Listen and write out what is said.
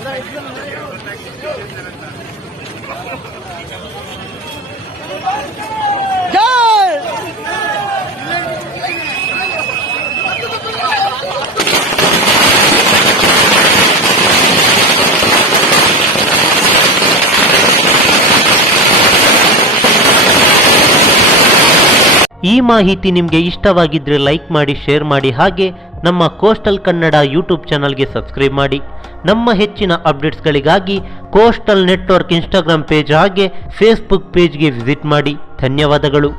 ಈ ಮಾಹಿತಿ ನಿಮಗೆ ಇಷ್ಟವಾಗಿದ್ದರೆ ಲೈಕ್ ಮಾಡಿ, ಶೇರ್ ಮಾಡಿ, ಹಾಗೆ ನಮ್ಮ ಕೋಸ್ಟಲ್ ಕನ್ನಡ ಯೂಟ್ಯೂಬ್ ಚಾನಲ್ಗೆ ಸಬ್ಸ್ಕ್ರೈಬ್ ಮಾಡಿ. ನಮ್ಮ ಹೆಚ್ಚಿನ ಅಪ್ಡೇಟ್ಸ್ಗಳಿಗಾಗಿ ಕೋಸ್ಟಲ್ ನೆಟ್ವರ್ಕ್ ಇನ್ಸ್ಟಾಗ್ರಾಮ್ ಪೇಜ್ ಹಾಗೆ ಫೇಸ್ಬುಕ್ ಪೇಜ್ಗೆ ವಿಸಿಟ್ ಮಾಡಿ. ಧನ್ಯವಾದಗಳು.